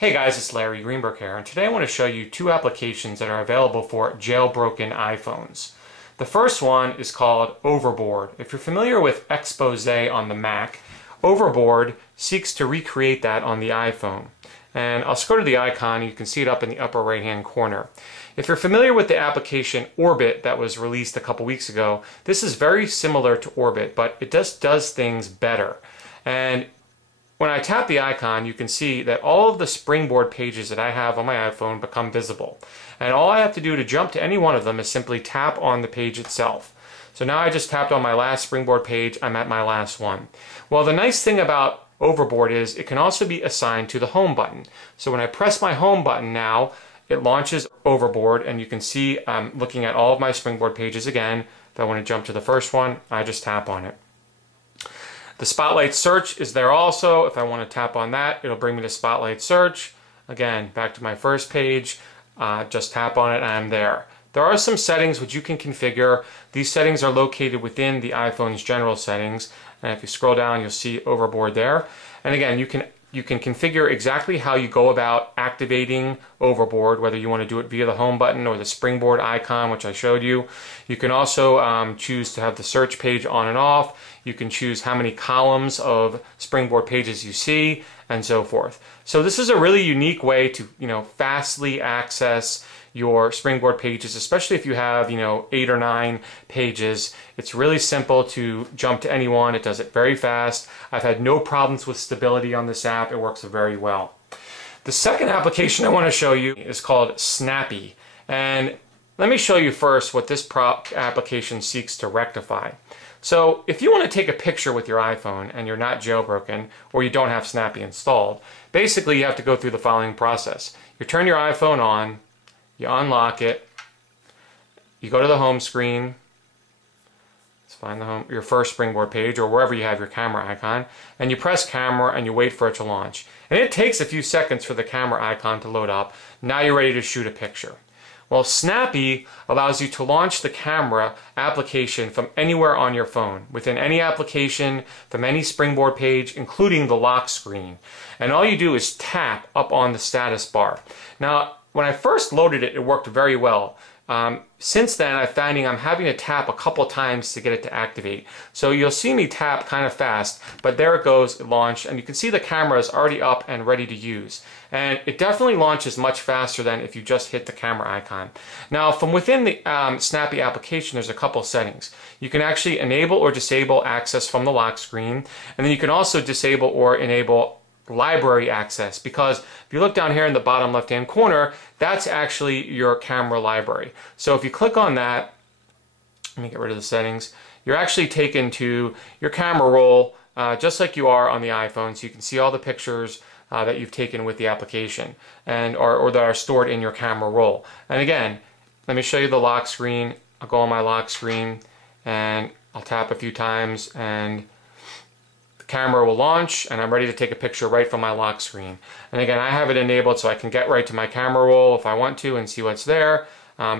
Hey guys, it's Larry Greenberg here, and today I want to show you two applications that are available for jailbroken iPhones. The first one is called Overboard. If you're familiar with Expose on the Mac, Overboard seeks to recreate that on the iPhone. And I'll scroll to the icon, you can see it up in the upper right hand corner. If you're familiar with the application Orbit that was released a couple weeks ago, this is very similar to Orbit, but it just does things better. And when I tap the icon, you can see that all of the Springboard pages that I have on my iPhone become visible. And all I have to do to jump to any one of them is simply tap on the page itself. So now I just tapped on my last Springboard page, I'm at my last one. Well, the nice thing about Overboard is it can also be assigned to the home button. So when I press my home button now, it launches Overboard, and you can see I'm looking at all of my Springboard pages again. If I want to jump to the first one, I just tap on it. The Spotlight Search is there also. If I want to tap on that, it'll bring me to Spotlight Search. Again, back to my first page, just tap on it and I'm there. There are some settings which you can configure. These settings are located within the iPhone's general settings. And if you scroll down, you'll see Overboard there. And again, you can configure exactly how you go about activating Overboard, whether you want to do it via the home button or the Springboard icon, which I showed you. You can also choose to have the search page on and off. You can choose how many columns of Springboard pages you see, and so forth. So this is a really unique way to, fastly access your Springboard pages, especially if you have, 8 or 9 pages. It's really simple to jump to any one. It does it very fast. I've had no problems with stability on this app. It works very well. The second application I want to show you is called Snappy. And let me show you first what this application seeks to rectify. So if you want to take a picture with your iPhone and you're not jailbroken, or you don't have Snappy installed, basically you have to go through the following process. You turn your iPhone on, you unlock it, you go to the home screen, let's find your first Springboard page or wherever you have your camera icon, and you press camera and you wait for it to launch. And it takes a few seconds for the camera icon to load up. Now you're ready to shoot a picture. Well, Snappy allows you to launch the camera application from anywhere on your phone, within any application, from any Springboard page, including the lock screen. And all you do is tap up on the status bar. Now, when I first loaded it, it worked very well. Since then, I'm finding I'm having to tap a couple times to get it to activate. So you'll see me tap kind of fast, but there it goes, it launched, and you can see the camera is already up and ready to use. And it definitely launches much faster than if you just hit the camera icon. Now, from within the Snappy application, there's a couple settings. You can actually enable or disable access from the lock screen, and then you can also disable or enable library access, because if you look down here in the bottom left hand corner, that's actually your camera library. So if you click on that, let me get rid of the settings, you're actually taken to your camera roll just like you are on the iPhone, so you can see all the pictures that you've taken with the application and or that are stored in your camera roll. And again, let me show you the lock screen. I'll go on my lock screen and I'll tap a few times and camera will launch and I'm ready to take a picture right from my lock screen. And again, I have it enabled so I can get right to my camera roll if I want to and see what's there.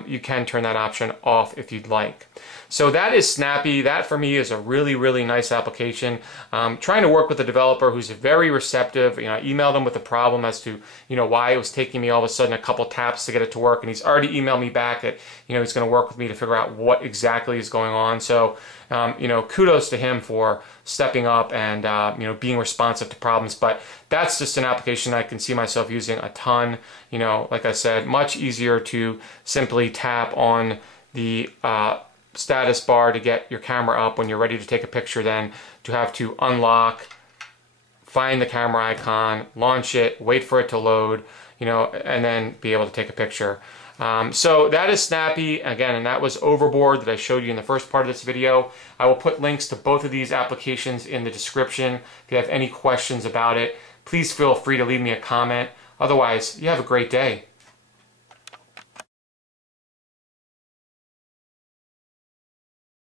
You can turn that option off if you'd like. So that is Snappy. That for me is a really, really nice application. Trying to work with a developer who's very receptive. I emailed him with a problem as to why it was taking me all of a sudden a couple taps to get it to work, and he's already emailed me back that he's going to work with me to figure out what exactly is going on. So kudos to him for stepping up and being responsive to problems. But that's just an application I can see myself using a ton. Like I said, much easier to simply tap on the status bar to get your camera up when you're ready to take a picture than to have to unlock, find the camera icon, launch it, wait for it to load, and then be able to take a picture. So that is Snappy, again, and that was Overboard that I showed you in the first part of this video. I will put links to both of these applications in the description. If you have any questions about it, please feel free to leave me a comment. Otherwise, you have a great day.